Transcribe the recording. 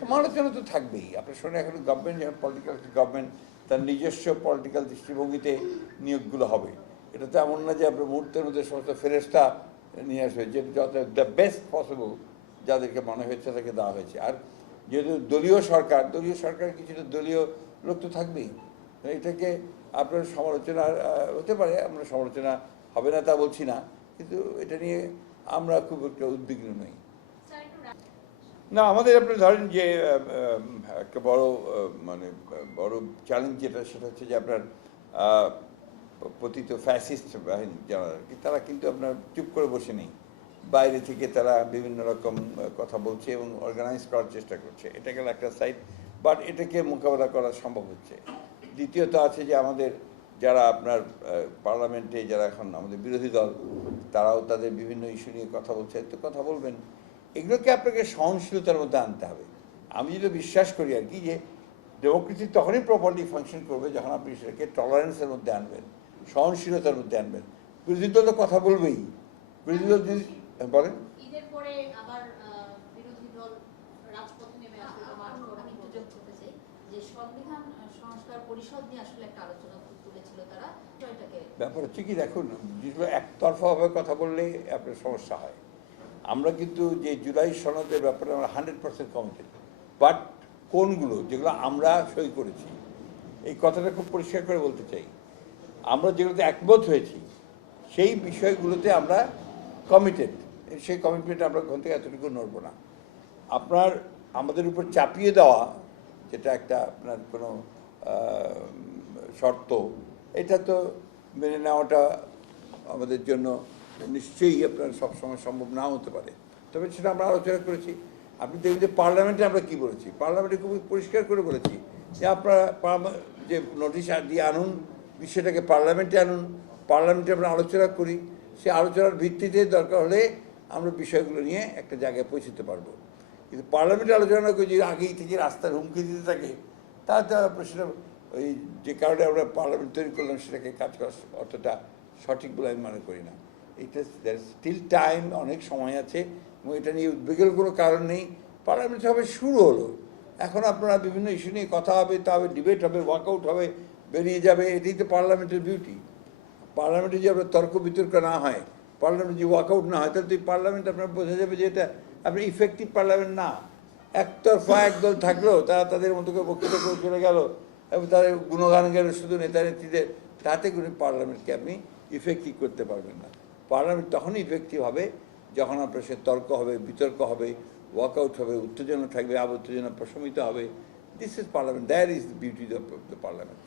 সমালোচনা তো থাকবেই। আপনার শোনেন এখন গভর্নমেন্ট যখন পলিটিক্যাল গভর্নমেন্ট তার নিজস্ব পলিটিক্যাল দৃষ্টিভঙ্গিতে নিয়োগগুলো হবে। এটা তো এমন না যে আপনার মুহূর্তের মধ্যে সমস্ত ফেরেস্তা নিয়ে আসবে, যে যত দ্য বেস্ট পসিবল যাদেরকে মনে হয়েছে তাকে দেওয়া হয়েছে। আর যেহেতু দলীয় সরকার কিছুটা দলীয় লোক তো থাকবেই। এটাকে আপনার সমালোচনা হতে পারে, আমরা সমালোচনা হবে না তা বলছি না, কিন্তু এটা নিয়ে আমরা খুব একটা উদ্বিগ্ন নই। না, আমাদের আপনি ধরেন যে একটা বড় মানে বড় চ্যালেঞ্জ যেটা, সেটা হচ্ছে যে আপনার পতিত ফ্যাসিস্ট বাহিনী যারা, তারা কিন্তু আপনার চুপ করে বসে নেই। বাইরে থেকে তারা বিভিন্ন রকম কথা বলছে এবং অর্গানাইজ করার চেষ্টা করছে। এটা গেল একটা সাইড, বাট এটাকে মোকাবেলা করা সম্ভব হচ্ছে। দ্বিতীয়ত আছে যে আমাদের যারা আপনার পার্লামেন্টে যারা এখন আমাদের বিরোধী দল, তারাও তাদের বিভিন্ন ইস্যু নিয়ে কথা বলছে। তো কথা বলবেন, এগুলোকে আপনাকে সহনশীলতার মধ্যে আনতে হবে। আমি যেটা বিশ্বাস করি আর কি, যে ডেমোক্রেসি তখনই প্রপারলি ফাংশন করবে যখন আপনি সেটাকে টলারেন্সের মধ্যে আনবেন, সহনশীলতার মধ্যে আনবেন। বিরোধী দল তো কথা বলবেই। বিরোধী দল যদি বলেন, ঈদের পরে আবার বিরোধী দল রাজপথে নেমে আসবে। আমি একটু যোগ করতে চাই যে সংবিধান সংস্কার পরিষদ নিয়ে আসলে একটা আলোচনা তুলেছিল তারা। ব্যাপার হচ্ছে কি, দেখুন, যেগুলো একতরফাভাবে কথা বললে আপনার সমস্যা হয়। আমরা কিন্তু যে জুলাই সনদের ব্যাপারে আমরা 100% কমিটেড, বাট কোনগুলো যেগুলো আমরা সই করেছি, এই কথাটা খুব পরিষ্কার করে বলতে চাই, আমরা যেগুলোতে একমত হয়েছি সেই বিষয়গুলোতে আমরা কমিটেড। সেই কমিটমেন্ট আমরা ওখান থেকে এতটুকু নড়ব না। আপনার আমাদের উপর চাপিয়ে দেওয়া যেটা একটা আপনার কোনো শর্ত, এটা তো মেনে নেওয়াটা আমাদের জন্য নিশ্চয়ই আপনার সবসময় সম্ভব নাও হতে পারে। তবে সেটা আমরা আলোচনা করেছি। আপনি দেখবেন যে পার্লামেন্টে আমরা কী বলেছি, পার্লামেন্টে খুবই পরিষ্কার করে বলেছি যে আপনারা যে নোটিশ দিয়ে আনুন, বিষয়টাকে পার্লামেন্টে আনুন, পার্লামেন্টে আমরা আলোচনা করি। সে আলোচনার ভিত্তিতে দরকার হলে আমরা বিষয়গুলো নিয়ে একটা জায়গায় পৌঁছতে পারবো। কিন্তু পার্লামেন্টে আলোচনা করে যদি আগেই থেকে রাস্তার হুমকি দিতে থাকে, তাহলে আপনার সেটা ওই যে কারণে আমরা পার্লামেন্ট তৈরি করলাম সেটাকে কাজ করা অতটা সঠিক বলে আমি মনে করি না। এটা স্টিল টাইম, অনেক সময় আছে এবং এটা নিয়ে উদ্বেগের কোনো কারণ নেই। পার্লামেন্ট সবে শুরু হলো, এখন আপনারা বিভিন্ন ইস্যু নিয়ে কথা হবে, তবে ডিবেট হবে, ওয়ার্কআউট হবে, বেরিয়ে যাবে। এটাই তো পার্লামেন্টের বিউটি। পার্লামেন্টে যে আপনার তর্ক বিতর্ক না হয়, পার্লামেন্টে যে ওয়ার্কআউট না হয়, তাহলে তো এই পার্লামেন্ট আপনার বোঝা যাবে যে এটা আপনার ইফেক্টিভ পার্লামেন্ট না। একতরফা একদল থাকলো, তারা তাদের মতো করে বক্তৃতা করে চলে গেল এবং তাদের গুণগান গেল শুধু নেতা নেত্রীদের, তাতে করে পার্লামেন্টকে আপনি ইফেক্টিভ করতে পারবেন না। পার্লামেন্ট তখনই ইফেক্টিভ হবে যখন আপনার সে তর্ক হবে, বিতর্ক হবে, ওয়ার্কআউট হবে, উত্তেজনা থাকবে, আবার উত্তেজনা প্রশমিত হবে। This is parliament, that is the beauty of the parliament.